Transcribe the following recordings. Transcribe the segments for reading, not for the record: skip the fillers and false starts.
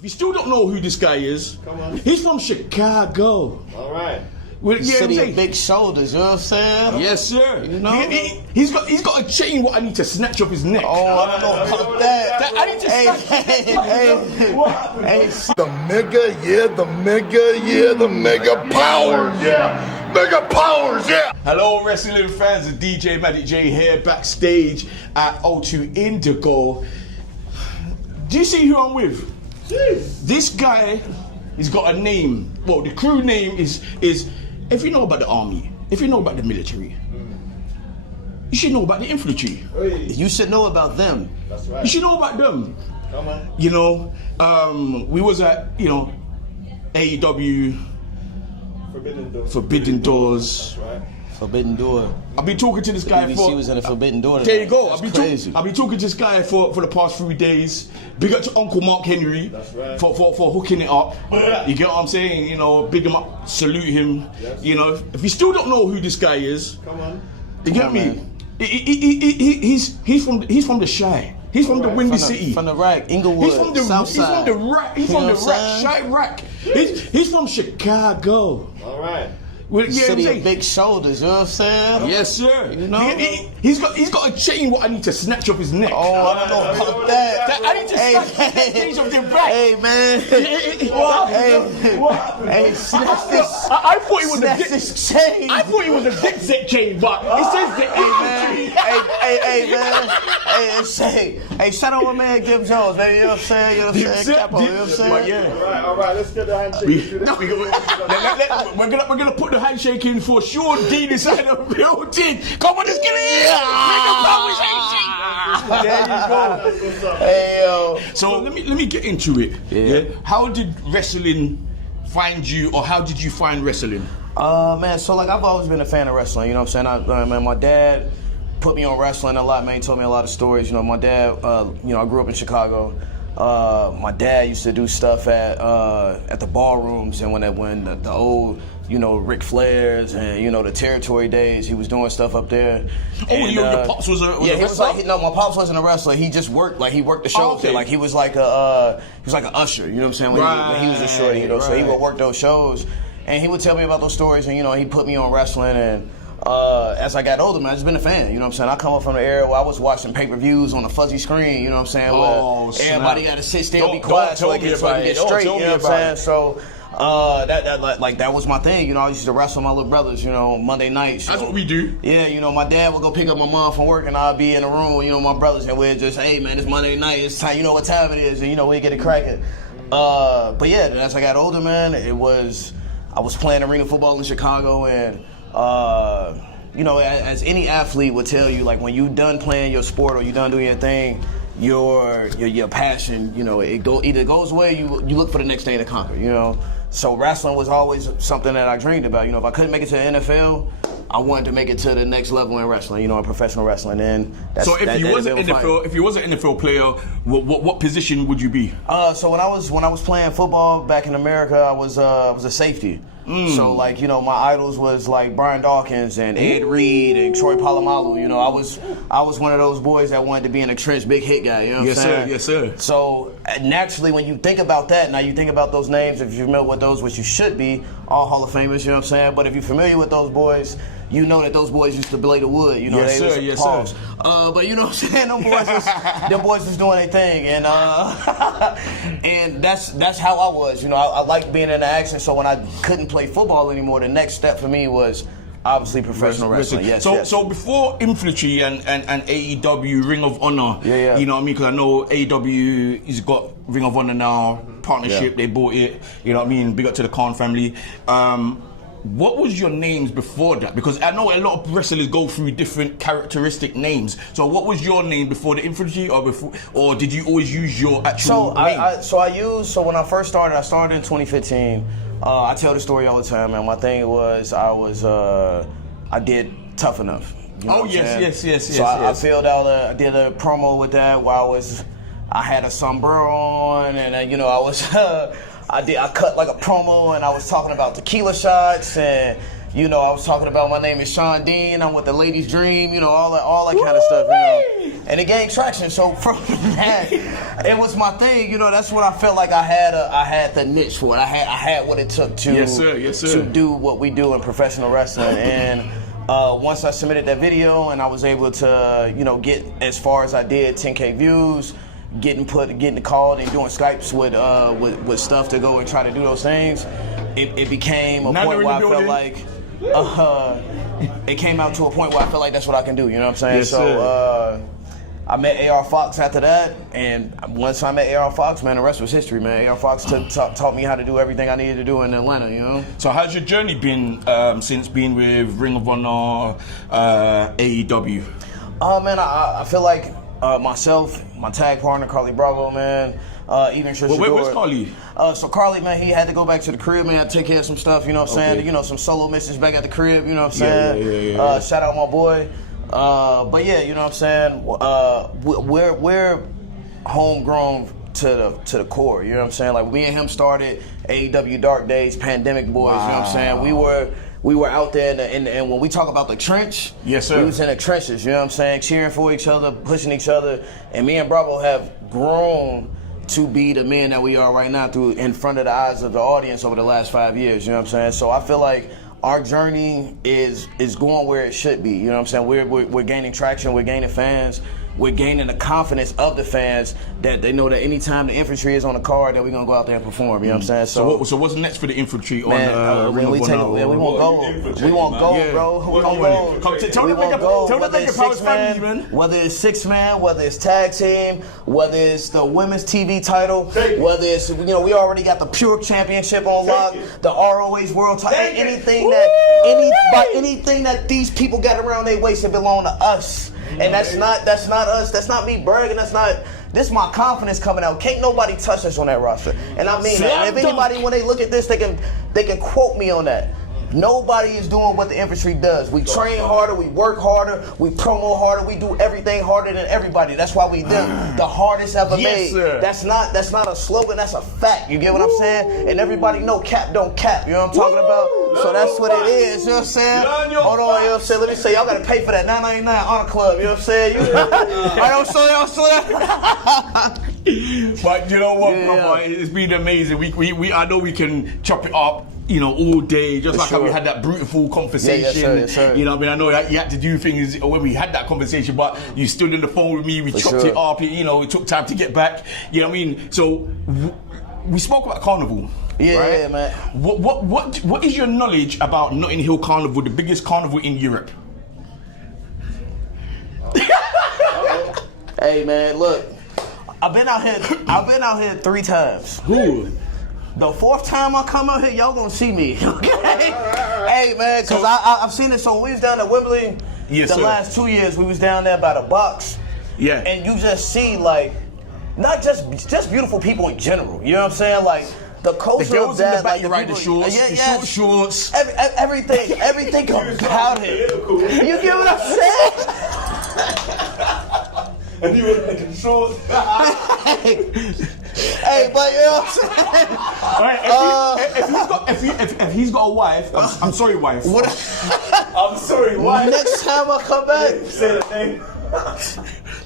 If you still don't know who this guy is, come on. He's from Chicago. All right. City of big shoulders, you know what I'm saying? Yes, sir. You know? He's got a chain what I need to snatch off his neck. Oh, I don't know about that. I need to snatch The mega powers, yeah. Mega powers, yeah. Hello, wrestling fans. DJ Magic J here, backstage at O2 Indigo. Do you see who I'm with? Jeez. This guy, he's got a name. Well, the crew name is if you know about the army, if you know about the military, you should know about the infantry. Hey. You should know about them. That's right. You should know about them. Come on. You know, we was at, AEW Forbidden Doors. That's right. Forbidden Door. I've been talking to this guy BBC was in a Forbidden Door. There you go. That's I've crazy. been talking to this guy for the past 3 days. Big up to Uncle Mark Henry. That's right. for hooking it up. You get what I'm saying? Big him up, salute him. Yes. If you still don't know who this guy is, Come on. you get me? He's from the Shy. He's from the Windy City. From the Rack, Inglewood, He's from the Southside. Rack. He's from the Rack, Shy Rack. He's from Chicago. All right. City of big shoulders, you know what I'm saying? Yes, sir. You know? He's got a chain what I need to snatch off his neck. Oh, I don't know about that. I need to snatch the chains off their back. Hey, man. Hey, snatch this. I thought he was snatch this chain. I thought he was a Dixit chain, but it says the infantry. Hey, man. Hey, shout out my man Gib Jones, man. You know what I'm saying? You know what I'm saying? Capo, you know what I'm saying? Yeah. All right. Let's get the handshake. We're gonna put the handshake in for Shawn Dean inside the building. Come on, let's get it. There you go. Hey, yo. So let me get into it. Yeah. How did wrestling find you, or how did you find wrestling? Man, so I've always been a fan of wrestling. You know what I'm saying? Man, my dad put me on wrestling a lot. Man, he told me a lot of stories. My dad. I grew up in Chicago. My dad used to do stuff at the ballrooms, and when the old Ric Flairs and the territory days, he was doing stuff up there. Oh, your pops was a he was wrestler? my pops wasn't a wrestler. He just worked he worked the shows there. He was like an usher. You know what I'm saying? When he was a shorty, so he would work those shows, and he would tell me about those stories, and he put me on wrestling. And as I got older, man, I just been a fan. You know what I'm saying? I come up from the era where I was watching pay-per-views on a fuzzy screen. You know what I'm saying? Where everybody got to sit still and be quiet so I can get straight. You know what I'm saying? So. That was my thing. I used to wrestle my little brothers, Monday nights. That's what we do. Yeah, my dad would go pick up my mom from work, and I'd be in the room with, my brothers, and we'd just, hey, man, it's Monday night, it's time, what time it is, and, we'd get it cracking. But yeah, as I got older, man, I was playing arena football in Chicago, and, as any athlete would tell you, when you done playing your sport or you done doing your thing, your passion, it either goes away, you look for the next thing to conquer, So wrestling was always something that I dreamed about. If I couldn't make it to the NFL, I wanted to make it to the next level in wrestling, in professional wrestling. And so if you was an NFL player, what position would you be? So when I was playing football back in America, I was a safety. So my idols was Brian Dawkins and Ed Reed and Troy Polamalu. I was one of those boys that wanted to be in the trench, big hit guy. You know what I'm saying? Yes, sir. So naturally, when you think about that, now you think about those names. If you're familiar with those, which you should be, all Hall of Famers. You know what I'm saying? But if you're familiar with those boys, you know that those boys used to blade the wood. Yes, sir. But you know what I'm saying? Them boys was doing their thing, and and that's how I was. I liked being in the action. So when I couldn't play football anymore, the next step for me was obviously professional wrestling. Yes. So before Infantry and AEW, Ring of Honor, you know what I mean? Because I know AEW has got Ring of Honor now, partnership. They bought it. You know what I mean? Big up to the Khan family. What was your names before that? Because I know a lot of wrestlers go through different characteristic names. So what was your name before the Infantry, or did you always use your actual name? So when I first started, I started in 2015. I tell the story all the time, man. My thing was I did Tough Enough. Yes. So I filled out I did a promo with that while I had a sombrero on, and I was I cut a promo, and I was talking about tequila shots, and I was talking about my name is Shawn Dean, I'm with the Ladies Dream, all that kind of stuff, and it gained traction. So from that, it was my thing. You know, that's what I felt like I had the niche for it. I had what it took to to do what we do in professional wrestling. And once I submitted that video and I was able to, you know, get as far as I did, 10K views, getting called and doing Skypes with stuff to go and try to do those things, it became a point where I felt like it came out to a point where I felt like that's what I can do. You know what I'm saying? Yes, so I met AR Fox after that, and once I met AR Fox, man, the rest was history, man. AR Fox taught me how to do everything I needed to do in Atlanta, you know? So how's your journey been since being with Ring of Honor, AEW? Man, I feel like myself, my tag partner, Carly Bravo, man, even Trisha Well, where's Carly? So Carly, man, he had to go back to the crib, man, take care of some stuff, you know what I'm saying? You know, some solo missions back at the crib, you know what I'm saying? Yeah. Shout out my boy. But yeah, you know what I'm saying? We're homegrown to the core, you know what I'm saying? Like, me and him started AEW Dark Days, Pandemic Boys, you know what I'm saying? We were out there, and when we talk about the trench, yes, sir, we was in the trenches, you know what I'm saying? Cheering for each other, pushing each other, and me and Bravo have grown to be the men that we are right now in front of the eyes of the audience over the last 5 years, you know what I'm saying? So I feel like our journey is going where it should be. You know what I'm saying? We're gaining traction. We're gaining fans. We're gaining the confidence of the fans that they know that anytime the Infantry is on the card, that we're gonna go out there and perform. You know what I'm saying? So what's next for the Infantry man, on Ring of Honor? We won't go. We won't go, bro. We won't go. Tell them Whether it's six man, whether it's six man, whether it's tag team, whether it's the women's TV title, whether it's, you know, we already got the Pure Championship on lock, the ROH World title, anything that these people got around their waist that belong to us. And that's not us. That's not me bragging. This is my confidence coming out. Can't nobody touch us on that roster. And I mean that. And if anybody, when they look at this, they can quote me on that. Nobody is doing what the Infantry does. We train harder, we work harder, we promo harder, we do everything harder than everybody. That's why we the hardest ever made. Sir. That's not a slogan, that's a fact. You get what I'm saying? And everybody know cap don't cap. You know what I'm talking about? So that's what it is. You know what I'm saying? Hold on, you know what I'm saying? Let me say, y'all gotta pay for that $9.99 Honor Club. You know what I'm saying? But you know what, brother? It's been amazing. We I know we can chop it up, you know, all day, just like how we had that beautiful conversation. Yes, sir. You know what I mean? I know that you had to do things when we had that conversation, but you stood on the phone with me, we chopped it up, you know, it took time to get back. You know what I mean? So we spoke about Carnival. Yeah, man. What is your knowledge about Notting Hill Carnival, the biggest carnival in Europe? Hey man, look. I've been out here 3 times. Who? The 4th time I come out here, y'all gonna see me. Okay? Hey man, cause I've seen it. So we was down at Wembley last 2 years. We was down there by the box. Yeah. And you just see like, not just beautiful people in general. You know what I'm saying? Like the culture of that, in the back, like you ride the shorts, short shorts. Everything about it. You get what I'm saying? And you were making shorts. Hey, but you know what I'm saying? If he's got a wife, I'm sorry, wife. I'm sorry, wife. Next time I come back, say the name.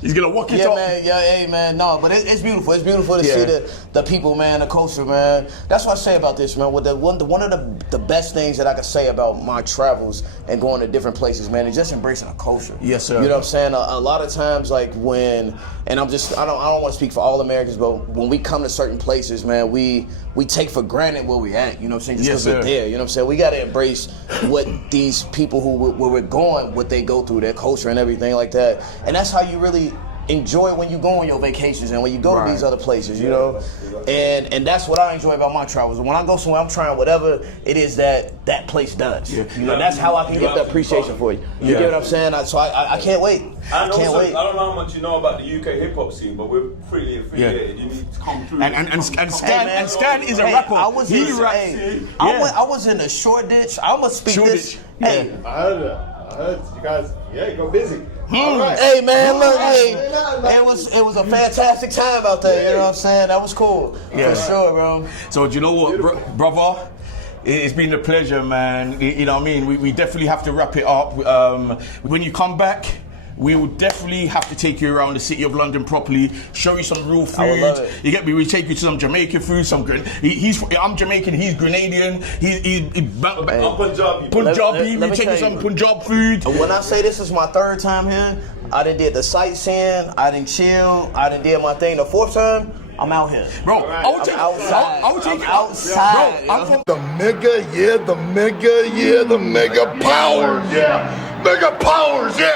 He's gonna walk it up. Man, hey man, no, but it's beautiful. It's beautiful to see the people, man, the culture, man. That's what I say about this, man. One of the best things that I can say about my travels and going to different places, man, is just embracing the culture. Yes, sir. You know what I'm saying? A lot of times, like when, and I don't want to speak for all Americans, but when we come to certain places, man, we take for granted where we at. You know what I'm saying? Just because we're there. You know what I'm saying? We got to embrace what these people where we're going, what they go through, their culture and everything like that. And that's how you really enjoy it when you go on your vacations and when you go to these other places, you know? And that's what I enjoy about my travels. When I go somewhere, I'm trying whatever it is that place does. Yeah. You know, that's how I can get the appreciation for you. You get what I'm saying? So I can't wait. I can't wait. I don't know how much you know about the UK hip hop scene, but we're pretty affiliated. You need to come through. And Stan is a rapper. I was in the Short Ditch. I must speak this. Hey, I heard you guys. Yeah, you go busy. All right. Hey man, look, it was a fantastic time out there. You know what I'm saying? That was cool, for sure, bro. So do you know what, brother? It's been a pleasure, man. You know what I mean? We definitely have to wrap it up. When you come back, we will definitely have to take you around the city of London properly, show you some real food. I would love it. You get me? We take you to some Jamaican food, I'm Jamaican, he's Grenadian, I'm Punjabi. Punjabi, Let we me take you tell some you. Punjab food. When I say this is my 3rd time here, I done did the sightseeing, I done chill, I done did my thing. The 4th time, I'm out here. Bro, I would take outside. I would take I'm outside. Bro, I'm from The mega powers, yeah. Mega powers, yeah.